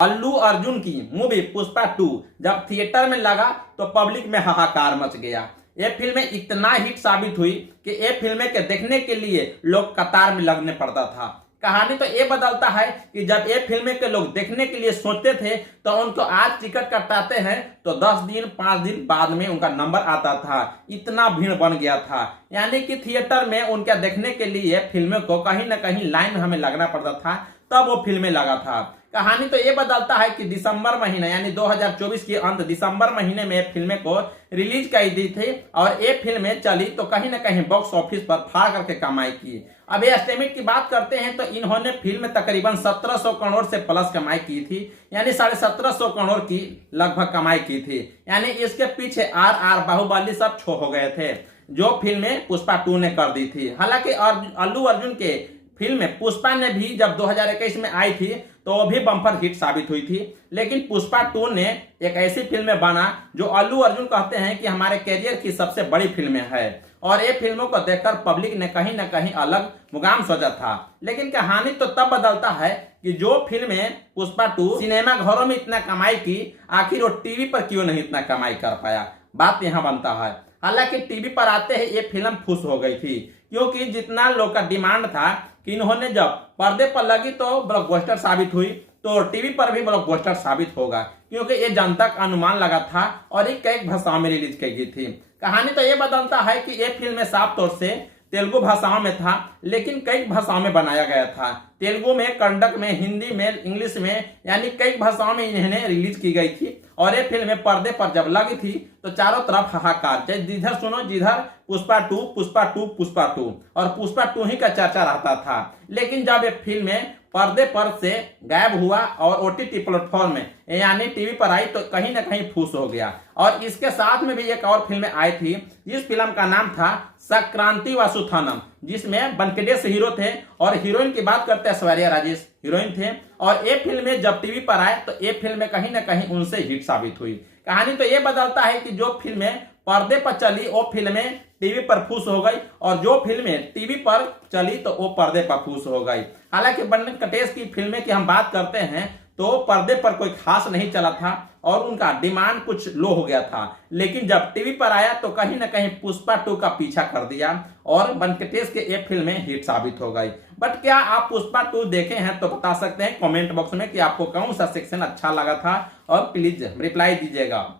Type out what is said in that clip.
अल्लू अर्जुन की मूवी पुष्पा 2 जब थिएटर में लगा तो पब्लिक में हाहाकार मच गया। ये फिल्म इतना हिट साबित हुई कि ये फिल्में के देखने के लिए लोग कतार में लगने पड़ता था। कहानी तो ये बदलता है कि जब ये फिल्में के लोग देखने के लिए सोचते थे तो उनको आज टिकट कटाते हैं तो 10 दिन 5 दिन बाद में उनका नंबर आता था। इतना भीड़ बन गया था, यानी कि थिएटर में उनका देखने के लिए फिल्मों को कहीं ना कहीं लाइन में हमें लगना पड़ता था, तब वो फिल्में लगा था। कहानी तो ये बदलता है कि दिसंबर महीने यानी 2024 के अंत दिसंबर महीने में फिल्में को रिलीज कर दी थी और ये फिल्में चली तो कहीं ना कहीं बॉक्स ऑफिस पर फाड़ करके कमाई की। अब ये एस्टिमेट की बात करते हैं तो इन्होंने फिल्म में तकरीबन 1700 करोड़ से प्लस कमाई की थी, यानी 1750 करोड़ की लगभग कमाई की थी। यानी इसके पीछे RR बाहुबली सब छो हो गए थे जो फिल्में पुष्पा 2 ने कर दी थी। हालांकि अल्लू अर्जुन के फिल्म पुष्पा ने भी जब 2021 में आई थी तो वो भी बम्पर हिट साबित हुई थी, लेकिन पुष्पा 2 ने एक ऐसी फिल्म बना जो अल्लू अर्जुन कहते हैं कि हमारे कैरियर की सबसे बड़ी फिल्म है और ये फिल्मों को देखकर पब्लिक ने कहीं ना कहीं अलग मुकाम सोचा था। लेकिन कहानी तो तब बदलता है कि जो फिल्में पुष्पा 2 सिनेमा घरों में इतना कमाई की, आखिर वो टीवी पर क्यों नहीं इतना कमाई कर पाया, बात यहाँ बनता है। हालांकि टीवी पर आते ही ये फिल्म खुश हो गई थी क्योंकि जितना लोग का डिमांड था कि इन्होंने जब पर्दे पर लगी तो ब्लॉकबस्टर साबित हुई तो टीवी पर भी ब्लॉकबस्टर साबित होगा, क्योंकि ये जनता का अनुमान लगा था और ये कई भाषाओं में रिलीज की गई थी। कहानी तो ये बदलता है कि ये फिल्म साफ तौर से तेलुगु भाषाओं में था, लेकिन कई भाषाओं में बनाया गया था। तेलुगु में, कन्नड़ में, हिंदी में, इंग्लिश में, यानी कई भाषाओं में इन्हें रिलीज की गई थी। और ये फिल्म पर्दे पर जब लगी थी तो चारों तरफ हाहाकार, जिधर सुनो जिधर पुष्पा 2 पुष्पा 2 पुष्पा 2 और पुष्पा 2 ही का चर्चा रहता था। लेकिन जब ये फिल्म पर्दे पर से गायब हुआ और OTT प्लेटफॉर्म में यानी टीवी पर आई तो कहीं ना कहीं फूस हो गया। और इसके साथ में भी एक और फिल्म आई थी, जिस फिल्म का नाम था संक्रांति वासुथानम, जिसमें वेंकटेश हीरो थे और हीरोइन की बात करते हैं ऐश्वर्या राजेश हीरोइन थे। और ये फिल्में जब टीवी पर आए तो ये फिल्में कहीं ना कहीं उनसे हिट साबित हुई। कहानी तो ये बदलता है कि जो फिल्में पर्दे पर चली वो फिल्में टीवी पर फूस हो गई और जो फिल्में टीवी पर चली तो वो पर्दे पर फूस हो गई। हालांकि वेंकटेश की फिल्में की हम बात करते हैं तो पर्दे पर कोई खास नहीं चला था और उनका डिमांड कुछ लो हो गया था, लेकिन जब टीवी पर आया तो कहीं ना कहीं पुष्पा 2 का पीछा कर दिया और वेंकटेश के ये फिल्में हिट साबित हो गई। बट क्या आप पुष्पा 2 देखे हैं तो बता सकते हैं कमेंट बॉक्स में कि आपको कौन सा सेक्शन अच्छा लगा था और प्लीज रिप्लाई दीजिएगा।